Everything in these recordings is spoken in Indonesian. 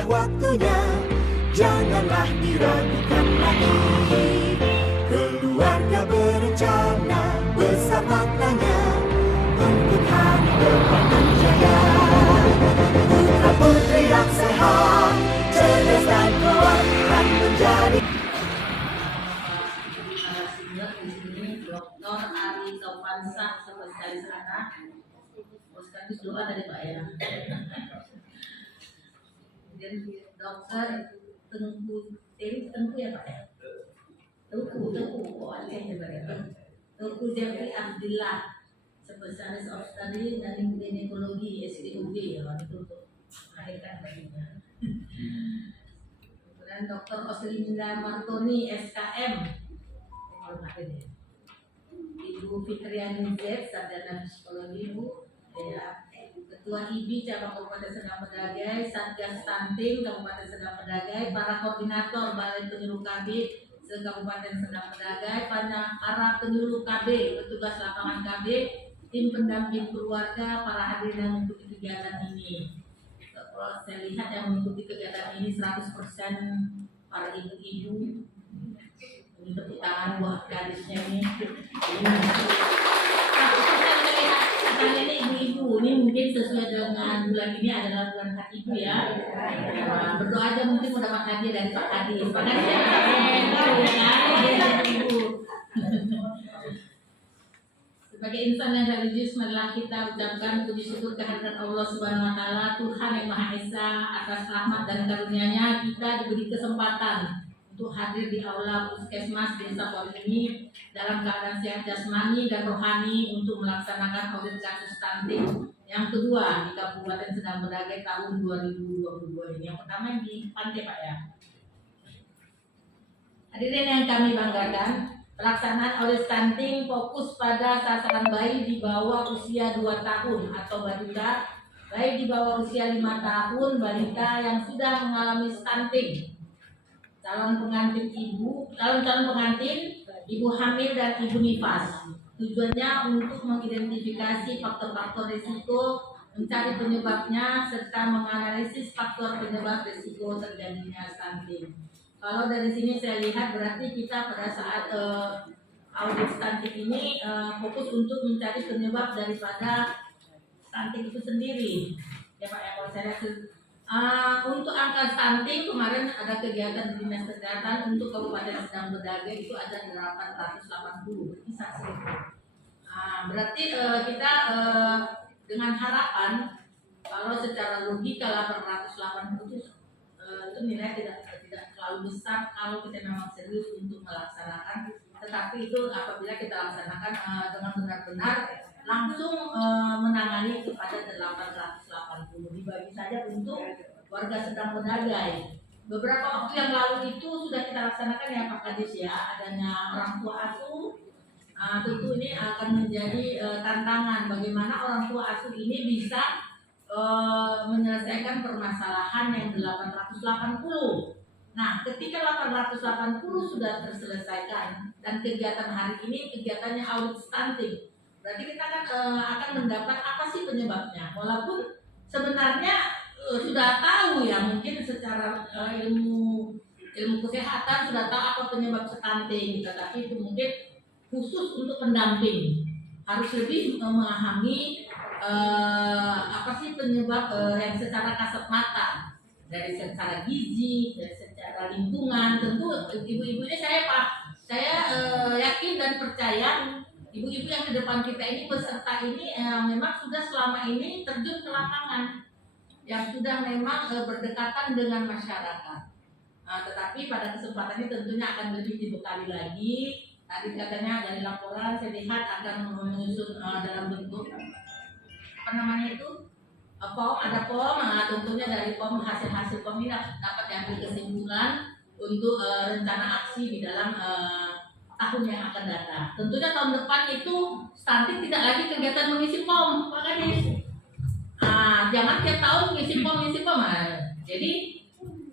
sudah waktunya, janganlah diragukan lagi. Keluarga berencana besar maknanya untuk hari depan yang jaya. Putra putri yang sehat, cerdas dan kuat akan menjadi. Dr. Ari Taufansah, spesialis anak. Sekaligus doa dari Pak ya. Kemudian Dr. Tengku ya Pak ya. Tengku, oh ada ya Pak ya. Tengku Jeffrey Abdillah, spesialis obstetri dan ginekologi SDUG ya Pak, itu untuk melahirkan bayinya. Kemudian Dr. Oslinda Martoni SKM, Ibu Fitriani Z, sarjana psikologi Bu, ya. Ketua IBI Cabang Kabupaten Serdang Bedagai, Satgas Stunting Kabupaten Serdang Bedagai, para koordinator Balai Penyuluh KB se-Kabupaten Serdang Bedagai, para penyuluh KB, petugas lapangan KB, tim pendamping keluarga, para hadirin yang mengikuti kegiatan ini. Kalau saya lihat yang mengikuti kegiatan ini 100% para ibu-ibu. Ini tepuk tangan buat gadisnya ini. Ini ibu-ibu, ini mungkin sesuai dengan bulan ini adalah bulan hak ibu ya. Berdoa aja mungkin mau dapat hadiah dari Pak Kadis. Pak Kadis ya, ibu. Sebagai insan yang religius, marilah kita ucapkan puji syukur kehadirat Allah Subhanahu Wa Taala, Tuhan yang Maha Esa, atas rahmat dan karunia-Nya kita diberi kesempatan untuk hadir di aula Puskesmas Desa Poli ini dalam keadaan sehat jasmani dan rohani untuk melaksanakan audit kasus stunting yang kedua di Kabupaten Serdang Bedagai tahun 2022 ini. Yang pertama yang di Pantai Pak ya. Hadirin yang kami banggakan, pelaksanaan audit stunting fokus pada sasaran bayi di bawah usia 2 tahun atau balita, bayi di bawah usia 5 tahun, balita yang sudah mengalami stunting, calon pengantin, ibu hamil dan ibu nifas. Tujuannya untuk mengidentifikasi faktor-faktor risiko, mencari penyebabnya, serta menganalisis faktor penyebab risiko terjadinya stunting. Kalau dari sini saya lihat berarti kita pada saat audit stunting ini fokus untuk mencari penyebab daripada stunting itu sendiri. Ya Pak ya, kalau saya lihat untuk angka stunting kemarin ada kegiatan di Dinas Kesehatan untuk Kabupaten Serdang Bedagai itu ada 880, berarti satu. Berarti kita dengan harapan kalau secara logika 880 itu nilai tidak terlalu besar kalau kita memang serius untuk melaksanakan. Tetapi itu apabila kita laksanakan dengan benar-benar langsung menangani kepada 880, dibagi saja untuk warga Serdang Bedagai. Beberapa waktu yang lalu itu sudah kita laksanakan ya Pak Kadis ya, adanya orang tua asuh. Tentu ini akan menjadi tantangan bagaimana orang tua asuh ini bisa menyelesaikan permasalahan yang 880. Nah, ketika 880 sudah terselesaikan dan kegiatan hari ini kegiatannya audit stunting, berarti kita kan akan mendapat apa sih penyebabnya. Walaupun sebenarnya sudah tahu ya, mungkin secara ilmu kesehatan sudah tahu apa penyebab stunting, tetapi itu mungkin khusus untuk pendamping harus lebih memahami apa sih penyebab yang secara kasat mata, dari secara gizi, dari secara lingkungan. Tentu ibu-ibu ini saya yakin dan percaya ibu-ibu yang di depan kita ini, peserta ini memang sudah selama ini terjun ke lapangan, yang sudah memang berdekatan dengan masyarakat. Tetapi pada kesempatan ini tentunya akan lebih dibekali lagi. Tadi katanya dari laporan saya lihat akan menyusun dalam bentuk apa namanya itu POM, ada POM. Tentunya dari POM, hasil POM ini dapat diambil kesimpulan untuk rencana aksi di dalam tahun yang akan datang. Tentunya tahun depan itu stunting tidak lagi kegiatan mengisi POM, Pak Kadis. Jangan tiap tahun mengisi POM. Jadi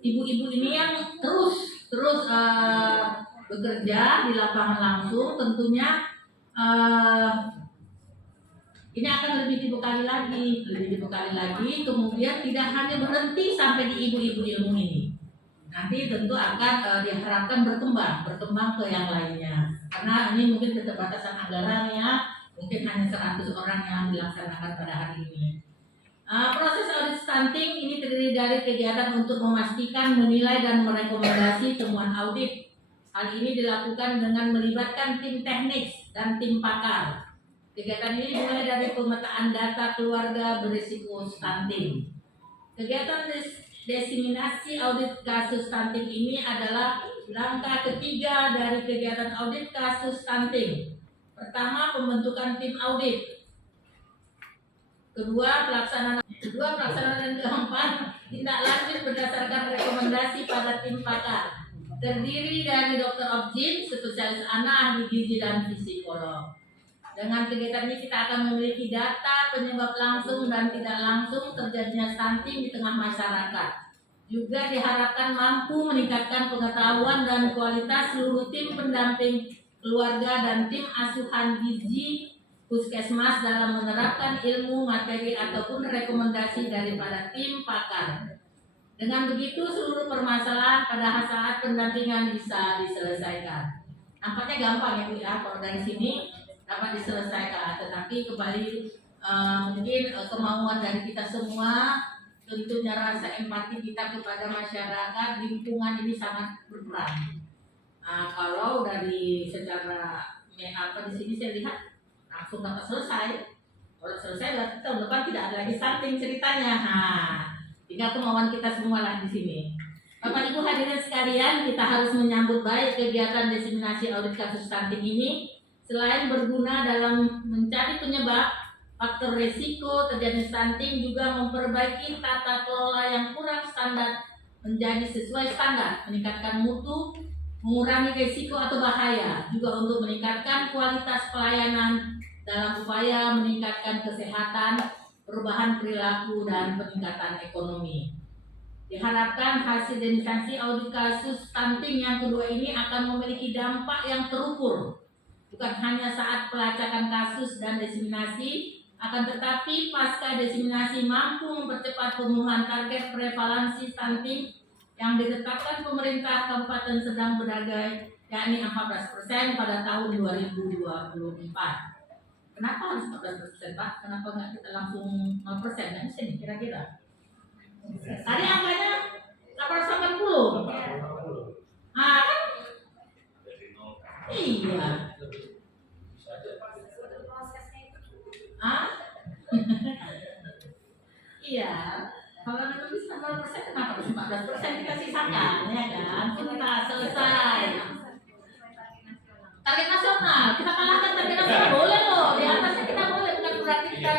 ibu-ibu ini yang terus bekerja di lapangan langsung, tentunya Ini akan lebih dibekali lagi, kemudian tidak hanya berhenti sampai di ibu-ibu ilmu ini. Nanti tentu akan diharapkan berkembang ke yang lainnya. Karena ini mungkin keterbatasan anggaran ya, mungkin hanya 100 orang yang dilaksanakan pada hari ini. Proses audit stunting ini terdiri dari kegiatan untuk memastikan, menilai, dan merekomendasi temuan audit. Hal ini dilakukan dengan melibatkan tim teknis dan tim pakar. Kegiatan ini mulai dari pemetaan data keluarga berisiko stunting. Kegiatan diseminasi audit kasus stunting ini adalah langkah ketiga dari kegiatan audit kasus stunting. Pertama, pembentukan tim audit. Kedua, pelaksanaan dan keempat, tindak lanjut berdasarkan rekomendasi pada tim pakar. Terdiri dari dokter obgyn, spesialis anak, ahli gizi, dan psikolog. Dengan kegiatan ini kita akan memiliki data penyebab langsung dan tidak langsung terjadinya stunting di tengah masyarakat. Juga diharapkan mampu meningkatkan pengetahuan dan kualitas seluruh tim pendamping keluarga dan tim asuhan gizi puskesmas dalam menerapkan ilmu, materi, ataupun rekomendasi daripada tim pakar. Dengan begitu seluruh permasalahan pada saat pendampingan bisa diselesaikan. Nampaknya gampang ya Bu ya, kalau dari sini dapat diselesaikan, tetapi kembali mungkin kemauan dari kita semua, tentunya rasa empati kita kepada masyarakat, lingkungan ini sangat berperan. Kalau dari secara di sini saya lihat langsung dapat selesai. Kalau selesai berarti tahun depan tidak ada lagi stunting ceritanya. Tinggal kemauan kita semua lah di sini. Bapak Ibu hadirin sekalian, kita harus menyambut baik kegiatan diseminasi audit kasus stunting ini. Selain berguna dalam mencari penyebab, faktor risiko terjadi stunting, juga memperbaiki tata kelola yang kurang standar menjadi sesuai standar, meningkatkan mutu, mengurangi risiko atau bahaya, juga untuk meningkatkan kualitas pelayanan dalam upaya meningkatkan kesehatan, perubahan perilaku, dan peningkatan ekonomi. Diharapkan hasil diseminasi audit kasus stunting yang kedua ini akan memiliki dampak yang terukur, bukan hanya saat pelacakan kasus dan diseminasi, akan tetapi pasca diseminasi mampu mempercepat pemenuhan target prevalensi stunting yang ditetapkan pemerintah Kabupaten Sedang Bedagai, yakni 14% pada tahun 2024. Kenapa harus 14% Pak? Kenapa nggak kita langsung 0%? Nah, sini kira-kira. Tadi angkanya 880. Kan? Iya. Iya. Kalau memang bisa 0%, kenapa harus 14% kita sisakan, ya kan? Tuntas, selesai. Target nasional, kita kalahkan target nasional, boleh loh. Di atasnya kita boleh, bukan berarti kita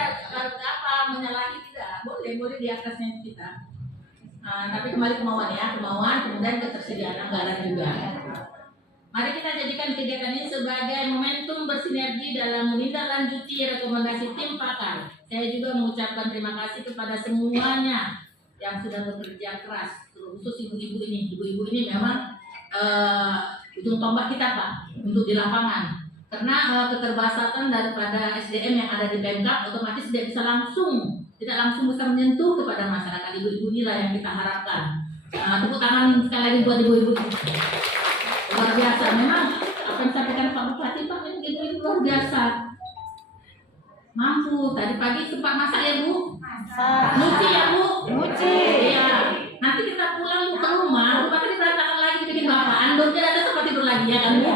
menyalahi, tidak. Boleh di atasnya kita. Tapi kembali kemauan ya, kemudian ketersediaan anggaran juga. Mari kita jadikan kegiatan ini sebagai momentum bersinergi dalam menindaklanjuti rekomendasi tim pakar. Saya juga mengucapkan terima kasih kepada semuanya yang sudah bekerja keras, khusus ibu-ibu ini. Ibu-ibu ini memang ujung tombak kita Pak untuk di lapangan. Karena keterbatasan daripada SDM yang ada di Pemkab otomatis tidak langsung bisa menyentuh kepada masyarakat. Ibu-ibu inilah yang kita harapkan. Tepuk tangan sekali lagi buat ibu-ibu. Luar biasa, memang apa yang disampaikan Pak Bupati Pak, ini luar biasa. Mampu, tadi pagi sempat masak ya Bu? Nyuci ya Bu? Nyuci. Iya. Nanti kita pulang ke rumah tadi berantakan lagi bikin bapak. Andornya ada sempat tidur lagi ya kan Bu?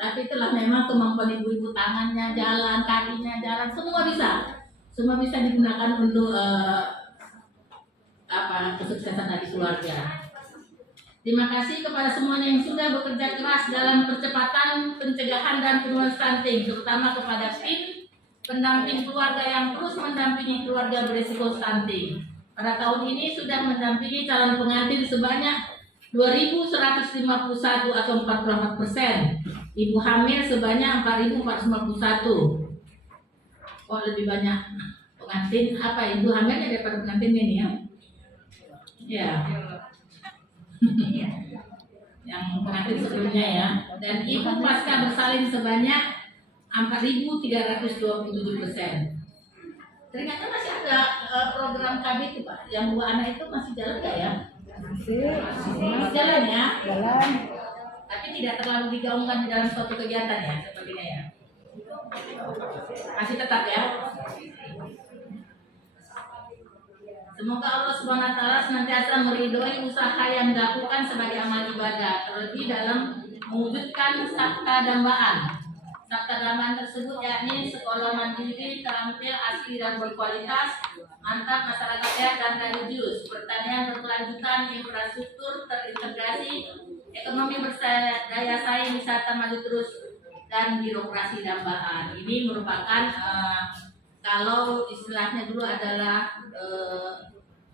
Tapi itulah memang kemampuan ibu-ibu, tangannya jalan, kakinya jalan, semua bisa digunakan untuk kesuksesan dari keluarga. Terima kasih kepada semuanya yang sudah bekerja keras dalam percepatan pencegahan dan penurunan stunting, terutama kepada tim pendamping keluarga yang terus mendampingi keluarga berisiko stunting. Pada tahun ini sudah mendampingi calon pengantin sebanyak 2.151 atau 44%. Ibu hamil sebanyak 4.451. Oh, lebih banyak pengantin ibu hamilnya daripada pengantin ini ya? Ya. Yang pengantin sebelumnya ya. Dan ibu pasca bersalin sebanyak 4.327%. Ternyata masih ada program KB itu Pak, yang 2 anak itu masih jalan nggak ya? Masih jalan ya? Jalan. Tapi tidak terlalu digaungkan di dalam suatu kegiatan ya, sepertinya ya? Masih tetap ya? Semoga Allah SWT senantiasa meridhoi usaha yang dilakukan sebagai amal ibadah, terlebih dalam mewujudkan sabta dambaan. Sabta dambaan tersebut yakni sekolah mandiri, terampil, asli dan berkualitas, mantap, masyarakat sehat dan religius, pertanian berkelanjutan, infrastruktur terintegrasi, ekonomi berdaya saing, wisata maju terus, dan birokrasi dambaan. Ini merupakan kalau istilahnya dulu adalah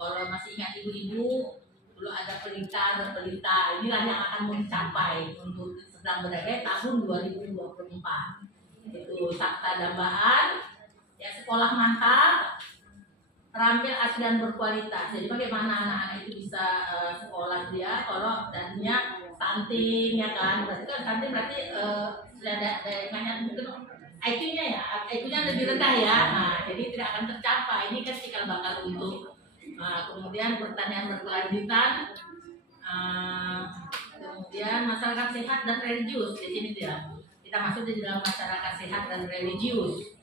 kalau masih ingat ibu-ibu dulu ada pelita, inilah yang akan mau dicapai untuk sedang berada tahun 2024. Itu sabta dambaan, ya sekolah mantap, terampil, asli dan berkualitas. Jadi bagaimana anak-anak itu bisa sekolah dia kalau tadinya stunting ya kan? Berarti kan stunting berarti sudah ada banyak mungkin IQ-nya ya, IQ-nya lebih rendah ya. Nah, jadi tidak akan tercapai. Ini kan cikal bakal untuk kemudian pertanian berkelanjutan, kemudian masyarakat sehat dan religius. Di sini dia kita masuk di dalam masyarakat sehat dan religius.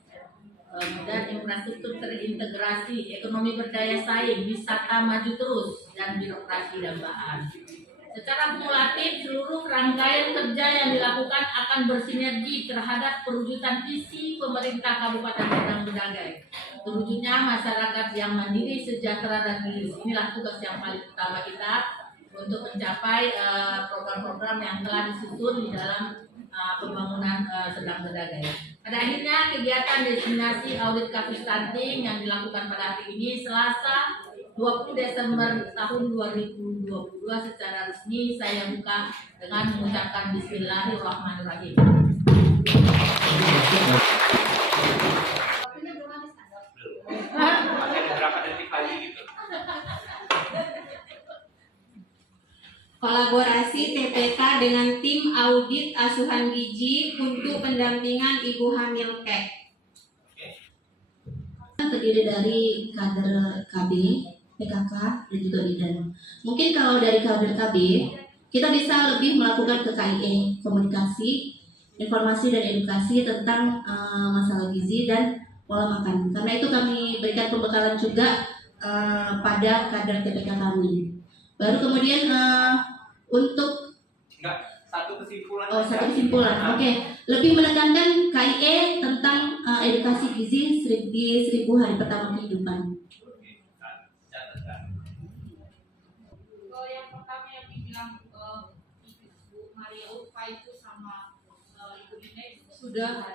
Kemudian infrastruktur terintegrasi, ekonomi berdaya saing, wisata maju terus, dan birokrasi dambaan. Secara kumulatif, seluruh rangkaian kerja yang dilakukan akan bersinergi terhadap perwujudan visi pemerintah Kabupaten Padang Bedagai. Terwujudnya masyarakat yang mandiri, sejahtera, dan gilis. Inilah tugas yang paling utama kita untuk mencapai program-program yang telah disusun di dalam pembangunan Sedang Bedagai. Pada akhirnya, kegiatan destinasi audit kasus stunting yang dilakukan pada hari ini Selasa 20 Desember tahun 2022 secara resmi saya buka dengan mengucapkan Bismillahirrahmanirrahim. Kolaborasi TPK dengan tim audit asuhan gizi untuk pendampingan ibu hamil KEK. Terdiri dari kader KB, PKK, dan juga bidan. Mungkin kalau dari kader KB, kita bisa lebih melakukan ke KIE, komunikasi, informasi dan edukasi tentang masalah gizi dan pola makan. Karena itu kami berikan pembekalan juga pada kader TPK kami. Baru kemudian untuk satu kesimpulan. satu kesimpulan. Oke. Lebih menekankan KIE tentang edukasi gizi di 1000 hari pertama kehidupan. Yang pertama yang dibilang Ibu Maria Upa itu sama Ibu Ine Sudah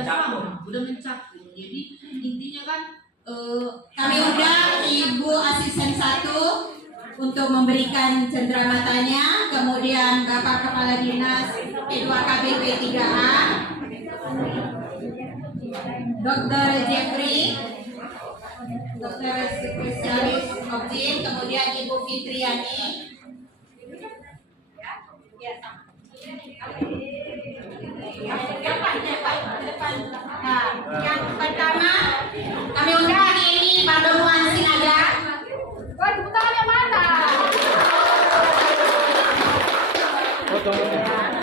sama, sudah mencakup. Jadi intinya kan Kami undang Ibu Asisten 1 untuk memberikan cenderamata-nya, kemudian Bapak Kepala Dinas P2KBP 3A, Dr. Jeffrey, dokter spesialis objin, kemudian Ibu Fitriani. Nah, yang pertama kami undang ini Pak Donuan Sinaga. Wah, tepuk tangannya mana?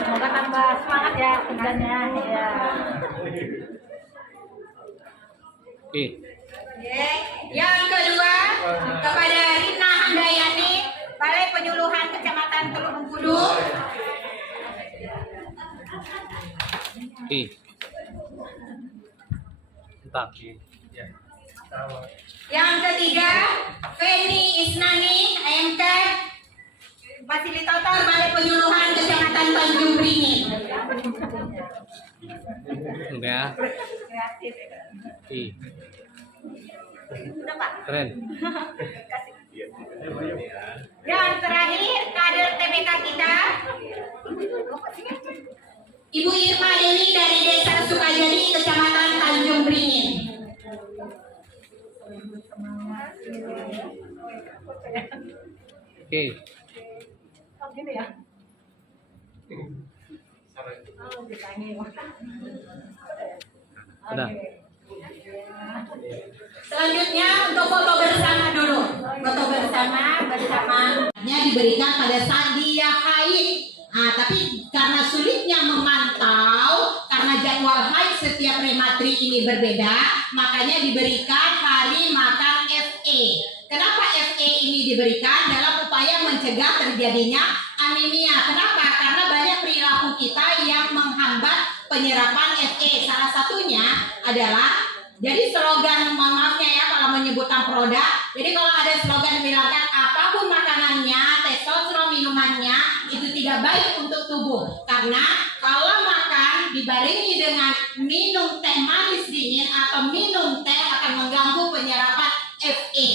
Semoga tambah semangat ya kerjanya. Ya. Oke. Yang kedua kepada Rina Handayani, Balai Penyuluhan Kecamatan Teluk Bengkudu. Oke. Entah. Ya. Yang ketiga Feni Isnani, AMK, Fasilitator Balai Penyuluhan Kecamatan Tanjung Beringin. Udah. Oke. Udah Pak. Keren. Yang terakhir kader TPK kita Ibu Irma Deni dari Desa Sukajadi, Kecamatan Tanjung Beringin. Oke. Oh gitu ya. Sampai. Oh, ditanya. Udah. Selanjutnya untuk foto bersama dulu. Foto bersama diberikan pada saat dia haid. Tapi karena sulitnya memantau, karena jadwal haid setiap rematri ini berbeda, makanya diberikan hari makan FE. Kenapa FE ini diberikan? Dalam upaya mencegah terjadinya anemia. Kenapa? Karena banyak perilaku kita yang menghambat penyerapan FE. Salah satunya adalah, jadi slogan, mohon maafnya ya kalau menyebutkan produk. Jadi kalau ada slogan bilangkan apapun makanannya, testosteron minumannya, itu tidak baik untuk tubuh. Karena kalau makan dibarengi dengan minum teh manis dingin atau minum teh akan mengganggu penyerapan FE.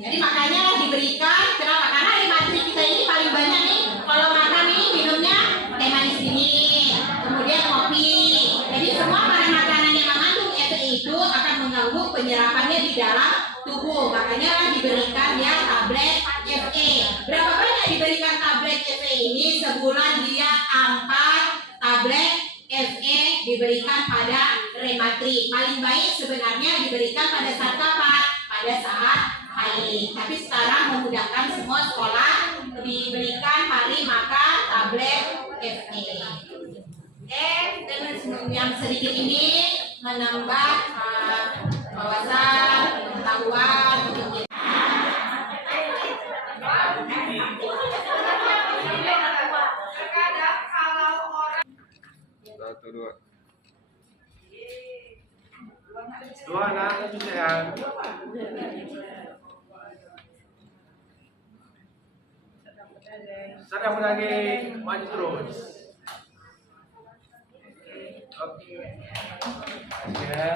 Jadi makanya diberikan, kenapa? Karena di matri kita ini paling banyak nih, kalau makan ini minumnya teh manis dingin, kemudian kopi. Jadi semua makanan yang mengandung FE itu akan mengganggu penyerapannya di dalam tubuh. Makanya diberikan ya tablet FE. Berapa banyak diberikan tablet FE ini? Sebulan dia 4 tablet FE diberikan pada rematri. Paling baik sebenarnya diberikan pada saat kapan? Pada saat haid. Tapi sekarang memudahkan semua sekolah diberikan hari makan tablet FE. Dengan yang sedikit ini menambah wawasan, pengetahuan untuk kita. Satu, dua. Dua anak sehat. Sedang menangis, maju terus. Oke. Ya.